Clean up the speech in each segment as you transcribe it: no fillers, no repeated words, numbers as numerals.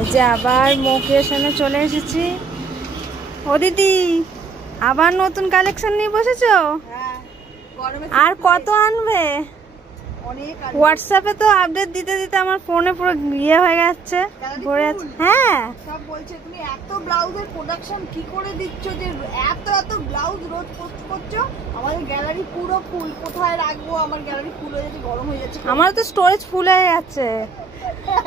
এই যে আবার মৌক্রিয়েশনে চলে এসেছি। ও দিদি, আবার নতুন কালেকশন নিয়ে বসেছো? আর কত আনবে? হোয়াটসঅ্যাপে তো আপডেট দিতে দিতে আমার ফোনে পুরো ইয়ে হয়ে যাচ্ছে, ভরে যাচ্ছে। হ্যাঁ, সব বলছে তুমি এত ব্লাউজের প্রোডাকশন কি করে দিচ্ছ যে এত এত ব্লাউজ রোজ পোস্ট করছো? আমাদের গ্যালারি পুরো ফুল, কোথায় রাখবো? আমার গ্যালারি ফুল হয়ে যাচ্ছে, গরম হয়ে যাচ্ছে। আমার তো স্টোরেজ ফুল হয়ে যাচ্ছে।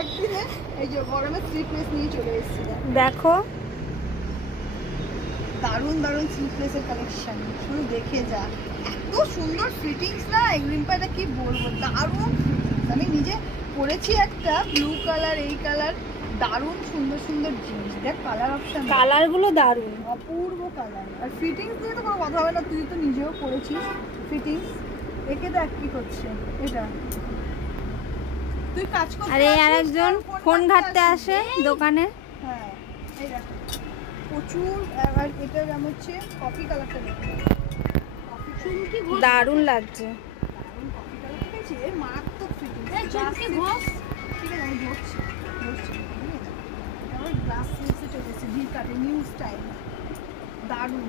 একদিনে এই যে গরমে স্লিপলেস নিয়ে চলে এসেছি। দেখো দারুণ দারুণ স্লিপলেসের কালেকশন, শুধু দেখে যা, এত সুন্দর ফিটিংস না। রিম্পাটা কি বলবো, দারুণ। আমি নিজে পরেছি একটা ব্লু কালার, এই কালার, দারুণ সুন্দর সুন্দর জিনিস। দেখ কালার অপশন, কালার গুলো দারুণ, অপূর্ব কালার। আর ফিটিংস নিয়ে তো কোনো কথা হবে না, তুই তো নিজেও পরেছিস ফিটিংস। একে দেখ কি করছে, এটা তুই কাজ করতে। আরে আর একজন ফোন ঘাটতে আসে দোকানে। হ্যাঁ, এই দেখ প্রচুর। আর এটা দাম হচ্ছে কফি কালারটা, দারুণ লাগছে। কফি কালার পেয়েছি, এর মারাত্মক ফিটিং। ঠিক আছে, আমি ধরছি আবার গ্লাস সিলসে চলে এসেছে, ভি কাটে, নিউ স্টাইল, দারুণ।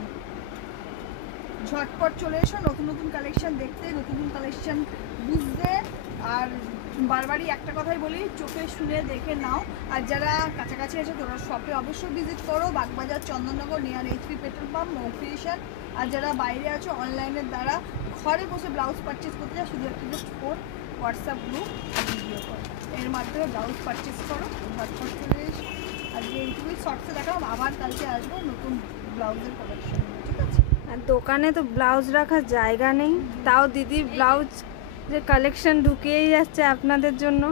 ঝটপট চলে এসো নতুন নতুন কালেকশন দেখতে, নতুন নতুন কালেকশন বুঝতে। আর বারবারই একটা কথাই বলি, চোখে শুনে দেখে নাও। আর যারা কাছাকাছি আছে তোরা শপে অবশ্যই ভিজিট করো, Bagbazar, Chandannagar, near HP petrol pump, মৌক্রিয়েশন। আর যারা বাইরে আছো অনলাইনের দ্বারা ঘরে বসে ব্লাউজ পারচেস করতে চাও, শুধু একটা জাস্ট ফোন, হোয়াটসঅ্যাপ গ্রুপ আর ভিডিও কল, এর মাধ্যমে ব্লাউজ পারচেস করো। ঝটপট চলে এসো। আজকে এইটুকুই শর্টসে দেখাও, আবার কালকে আসবো নতুন ব্লাউজের কালেকশন, ঠিক আছে? আর দোকানে তো ব্লাউজ রাখার জায়গা নেই, তাও দিদি ব্লাউজ যে কালেকশন ঢুকিয়েই যাচ্ছে আপনাদের জন্য।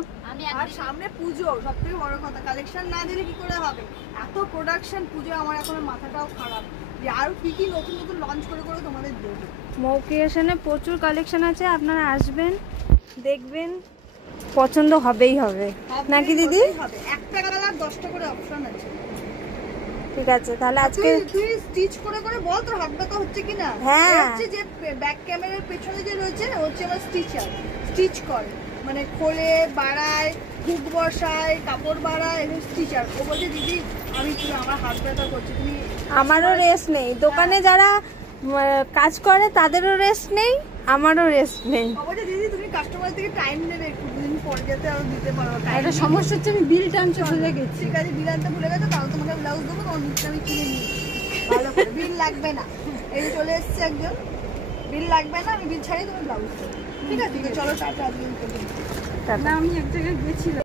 আর সামনে পুজো, সব থেকে বড় কথা, কালেকশন না দিলে কি করে হবে? এত প্রোডাকশন, পুজো আমার এখন মাথাটাও খারাপ যে আর কি কি নতুন নতুন লঞ্চ করে করে তোমাদের দেবো। মৌক্রিয়েশনে প্রচুর কালেকশন আছে, আপনারা আসবেন, দেখবেন, পছন্দ হবেই হবে, নাকি দিদি? একটা কালার 10টা করে অপশন আছে। ঠিক আছে, তাহলে আজকে তুই স্টিচ করে করে বল তোর হাত ব্যথা হচ্ছে কিনা। হ্যাঁ, হচ্ছে যে ব্যাক ক্যামেরার পেছনে যে রয়েছে হচ্ছে আমার স্টিচার, স্টিচ করে, মানে খোলে, বাড়ায়, হুক বসায়, কাপড় বাড়ায়, এবং স্টিচার। ও বলছে দিদি আমি আমার হাত ব্যথা করছে, তুমি। আমারও রেস্ট নেই, দোকানে যারা কাজ করে তাদেরও রেস্ট নেই, আমারও রেস্ট নেই। বলছে দিদি তুমি কাস্টমার থেকে টাইম নেবে, একটু দিন পরে যেতে আরো দিতে পারো। একটা সমস্যা হচ্ছে, আমি বিল টানতে ভুলে গেছি। ঠিক আছে, বিল আনতে ভুলে গেছো, তাহলে তোমাকে ব্লাউজ দেবো, তোমার নিচে আমি কিনে নিই, ভালো করে। বিল লাগবে না, এই চলে এসছে একজন, বিল লাগবে না, আমি বিল ছাড়িয়ে তুমি ব্লাউজ দেবো, ঠিক আছে? চলো টাটা। আমি এক জায়গায় গেছিলাম।